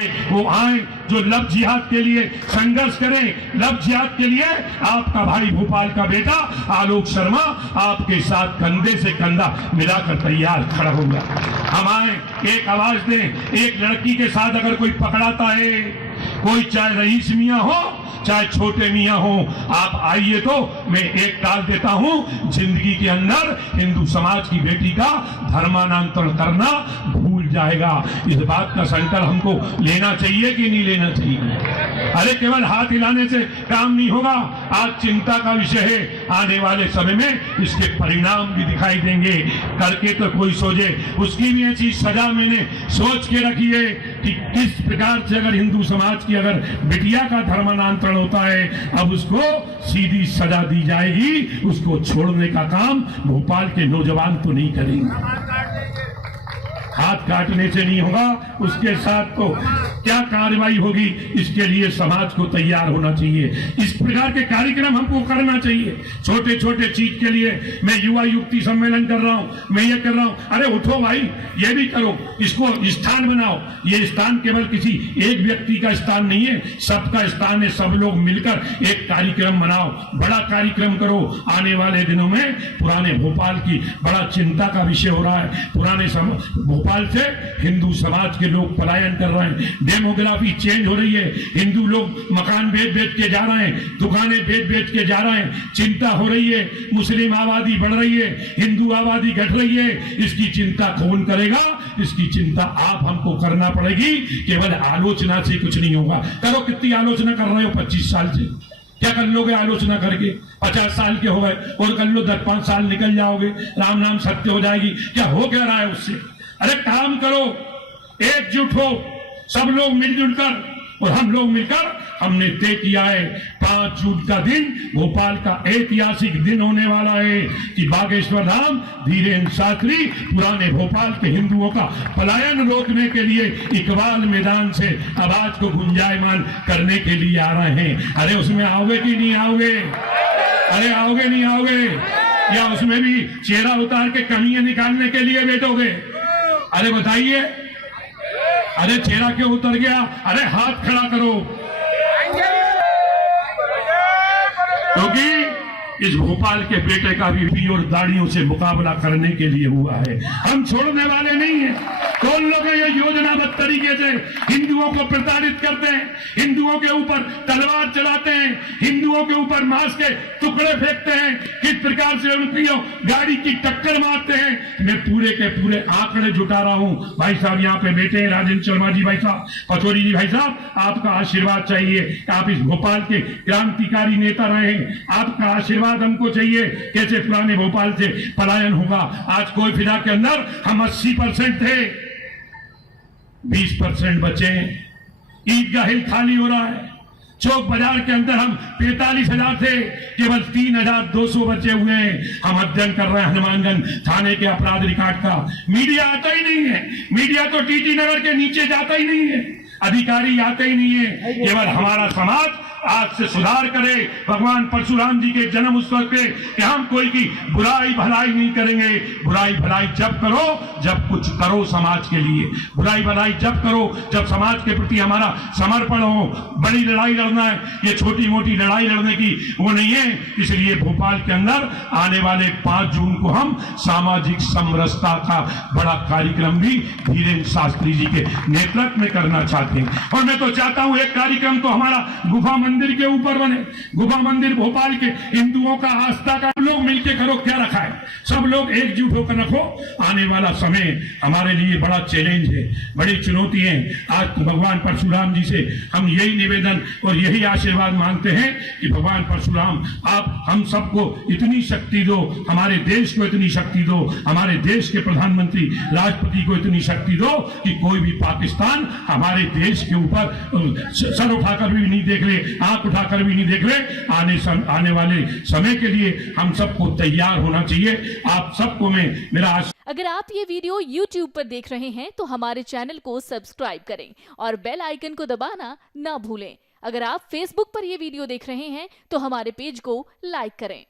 वो आए जो लव जिहाद के लिए संघर्ष करें। लव जिहाद के लिए आपका भाई भोपाल का बेटा आलोक शर्मा आपके साथ कंधे से कंधा मिलाकर तैयार खड़ा होगा। हम आए, एक आवाज दें। एक लड़की के साथ अगर कोई पकड़ाता है, कोई चाहे रईस मियां हो चाहे छोटे मियां हो, आप आइए तो मैं एक डाल देता हूं। जिंदगी के अंदर हिंदू समाज की बेटी का धर्मांतरण करना भूल जाएगा। इस बात का संकल्प हमको लेना चाहिए कि नहीं लेना चाहिए? अरे केवल हाथ हिलाने से काम नहीं होगा। आज चिंता का विषय है, आने वाले समय में इसके परिणाम भी दिखाई देंगे। करके तो कोई सोचे, उसकी भी ऐसी सजा मैंने सोच के रखी है कि किस प्रकार से अगर हिंदू समाज की अगर बिटिया का धर्मांतरण होता है, अब उसको सीधी सजा दी जाएगी। उसको छोड़ने का काम भोपाल के नौजवान तो नहीं करेंगे। हाथ काटने से नहीं होगा, उसके साथ तो क्या कार्रवाई होगी, इसके लिए समाज को तैयार होना चाहिए। इस प्रकार के कार्यक्रम हमको करना चाहिए। छोटे छोटे चीज के लिए मैं युवा युक्ति सम्मेलन कर रहा हूं, मैं ये कर रहा हूं। अरे उठो भाई, ये भी करो, इसको स्थान बनाओ। ये स्थान केवल किसी एक व्यक्ति का स्थान नहीं है, सबका स्थान है। सब लोग मिलकर एक कार्यक्रम बनाओ, बड़ा कार्यक्रम करो। आने वाले दिनों में पुराने भोपाल की बड़ा चिंता का विषय हो रहा है। पुराने भोपाल से हिंदू समाज के लोग पलायन कर रहे हैं, डेमोग्राफी चेंज हो रही है। हिंदू लोग मकान बेच बेच के जा रहे हैं, दुकानें बेच बेच के जा रहे हैं। चिंता हो रही है, मुस्लिम आबादी बढ़ रही है, हिंदू आबादी घट रही है। इसकी चिंता कौन करेगा? इसकी चिंता आप हमको करना पड़ेगी। केवल आलोचना से कुछ नहीं होगा। करो, कितनी आलोचना कर रहे हो 25 साल से? क्या कर लोगे आलोचना करके? 50 साल के हो गए और कर लो 10-5 साल निकल जाओगे, राम नाम सत्य हो जाएगी। क्या हो क्या रहा है उससे? अरे काम करो, एकजुट हो, सब लोग मिलजुल कर। और हम लोग मिलकर हमने तय किया है 5 जून का दिन भोपाल का ऐतिहासिक दिन होने वाला है कि बागेश्वर धाम धीरेन्द्र शास्त्री पुराने भोपाल के हिंदुओं का पलायन रोकने के लिए इकबाल मैदान से आवाज को गुंजायमान करने के लिए आ रहे हैं। अरे उसमें आओगे कि नहीं आओगे? अरे आओगे नहीं आओगे? या उसमें भी चेहरा उतार के कमियां निकालने के लिए बैठोगे? अरे बताइए, अरे चेहरा क्यों उतर गया? अरे हाथ खड़ा करो, क्योंकि इस भोपाल के बेटे का भी और दाढ़ियों से मुकाबला करने के लिए हुआ है। हम छोड़ने वाले नहीं हैं। कौन लोग ये योजनाबद्ध तरीके से हिंदुओं को प्रताड़ित करते हैं, हिंदुओं के ऊपर तलवार चलाते हैं, हिंदुओं के ऊपर मांस के टुकड़े फेंकते हैं, किस प्रकार से उनकी गाड़ी की टक्कर मारते हैं। मैं पूरे के पूरे आंकड़े जुटा रहा हूं। भाई साहब यहाँ पे बैठे हैं, राजेंद्र शर्मा जी भाई साहब, पचौरी जी भाई साहब, आपका आशीर्वाद चाहिए। आप इस भोपाल के क्रांतिकारी नेता रहे हैं, आपका आशीर्वाद हमको चाहिए। कैसे पुराने भोपाल से पलायन होगा? आज कोई फिदा के अंदर हम 80% थे, 20% बचे। ईदगाह हिल खाली हो रहा है। चौक बाजार के अंदर हम 45,000 थे, केवल 3,200 बचे हुए हैं। हम अध्ययन कर रहे हैं हनुमानगंज थाने के अपराध रिकॉर्ड का। मीडिया आता ही नहीं है। मीडिया तो टीटी नगर के नीचे जाता ही नहीं है, अधिकारी आते ही नहीं है। केवल हमारा समाज आज से सुधार करे। भगवान परशुराम जी के जन्म उत्सव पे कि हम कोई की बुराई भलाई नहीं करेंगे। बुराई भलाई जब करो जब कुछ करो समाज के लिए। बुराई भलाई जब करो जब समाज के प्रति हमारा समर्पण हो। बड़ी लड़ाई लड़ना है, ये छोटी मोटी लड़ाई लड़ने की वो नहीं है। इसलिए भोपाल के अंदर आने वाले 5 जून को हम सामाजिक समरसता का बड़ा कार्यक्रम भी धीरेन्द्र शास्त्री जी के नेतृत्व में करना चाहते हैं। और मैं तो चाहता हूं एक कार्यक्रम तो हमारा गुफा मंदिर के ऊपर बने। गुफा मंदिर भोपाल के हिंदुओं का आस्था का लोग मिलके करो, क्या रखा है? सब लोग एकजुट होकर रखो। आने वाला समय हमारे लिए बड़ा चैलेंज है, बड़ी चुनौती है। आज तो भगवान परशुराम जी से हम यही निवेदन और यही आशीर्वाद मांगते हैं कि भगवान परशुराम आप हम सबको इतनी शक्ति दो, हमारे देश को इतनी शक्ति दो, हमारे देश के प्रधानमंत्री राष्ट्रपति को इतनी शक्ति दो कि कोई भी पाकिस्तान हमारे देश के ऊपर सर उठाकर भी नहीं देख ले, आंख उठाकर भी नहीं देख रहे। आने वाले समय के लिए हम सबको तैयार होना चाहिए। आप सबको मैं मेरा अगर आप ये वीडियो YouTube पर देख रहे हैं तो हमारे चैनल को सब्सक्राइब करें और बेल आइकन को दबाना ना भूलें। अगर आप Facebook पर ये वीडियो देख रहे हैं तो हमारे पेज को लाइक करें।